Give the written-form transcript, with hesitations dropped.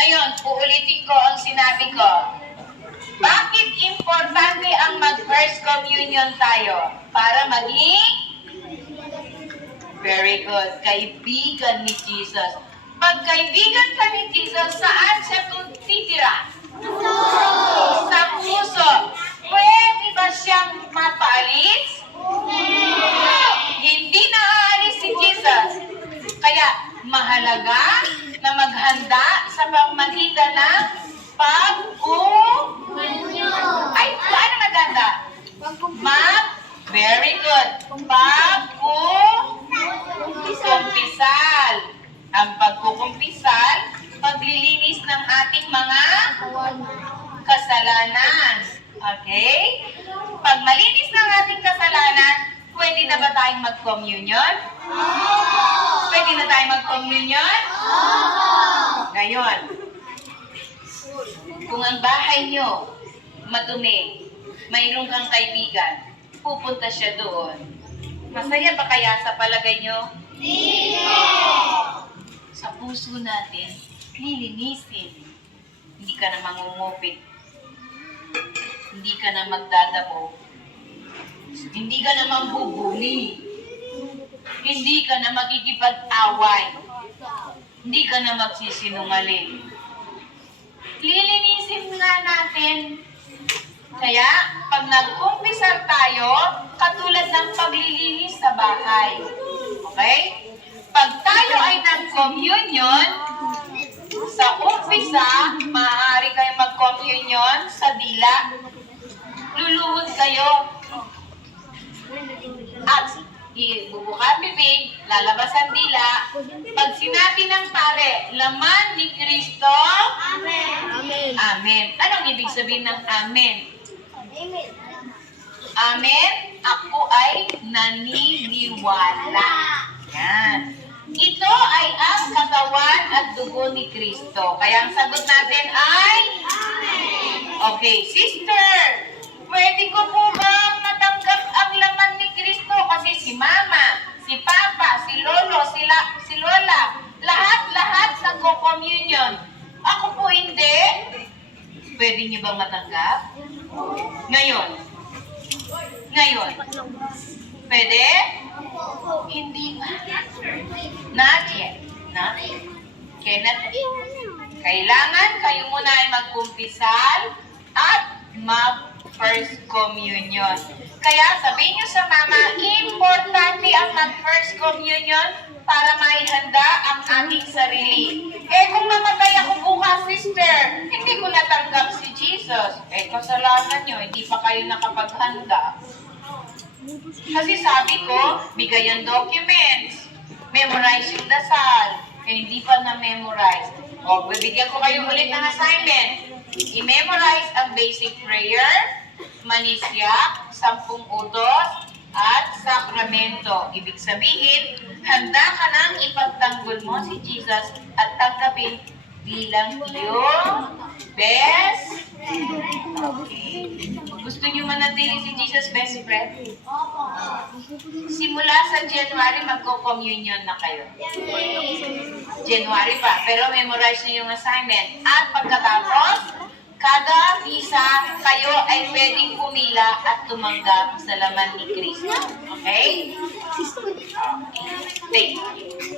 Ngayon, uulitin ko ang sinabi ko. Bakit importante ang mag-first communion tayo? Para maging very good, kaibigan ni Jesus. Pag kaibigan ka ni Jesus, saan siya titira? Sa puso. Pwede ba siyang mapaalis? Hindi na aalis si Jesus. Kaya mahalaga na maghanda sa pamamagitan ng ay, paano maghanda? Very good. Pagkukumpisal. Ang pagkukumpisal, paglilinis ng ating mga kasalanan. Okay? Pag malinis ng ating kasalanan, pwede na ba tayong mag-communion? Pwede na tayong mag-communion? Ngayon, kung ang bahay nyo madumi, mayroon kang kaibigan, pupunta siya doon. Masaya ba kaya sa palagay nyo? Sa puso natin, lilinisin. Hindi ka na mangungupit. Hindi ka na magdadabo. Hindi ka na mambubuli. Hindi ka na magkikipag-away. Hindi ka na magsisinungaling. Lilinisin nga natin. Kaya, pag nag-umpisal tayo, katulad ng paglilinis sa bahay. Okay? Pag tayo ay nag-communion, sa umpisa, maaari kayo mag-communion sa dila. Luluhod kayo. At ibubuka bibig, lalabas ang dila. Pag sinabi ng pare, laman ni Kristo, Amen. Amen. Anong ibig sabihin ng Amen? Amen? Ako ay naniniwala. Yan. Ito ay ang katawan at dugo ni Kristo. Kaya ang sagot natin ay? Amen. Okay, sister, pwede ko po bang matanggap ang laman ni Kristo? Kasi si Mama, si Papa, si Lolo, si Lola, lahat nagko-communion. Ako po hindi. Pwede niyo bang matanggap? Ngayon. Pwede? Hindi ba? Not yet. Kailangan kayo muna ay magkumpisal at mag-first communion. Kaya sabihin niyo sa Mama, importante ang mag-first communion para maihanda ang aming sarili. Kung mamatay ako bukas, sister, hindi ko natanggap si Jesus. Kasalanan niyo, hindi pa kayo nakapaghanda. Kasi sabi ko, bigay ang documents, memorize yung dasal, hindi pa na-memorize. Bibigyan ko kayo ulit ng assignment. I-memorize ang basic prayer, manisyak, 10 utos, at sakramento. Ibig sabihin, handa ka nang ipagtanggol mo si Jesus at tanggapin bilang iyong best. Okay. Gusto niyo manatili si Jesus best friend? Simula sa January, magko-communion na kayo. January pa, pero memorize niyo yung assignment. At pagkatapos, kada isa kayo ay pwedeng pumila at tumanggap sa laman ni Kristo. Okay? Okay. Thank you.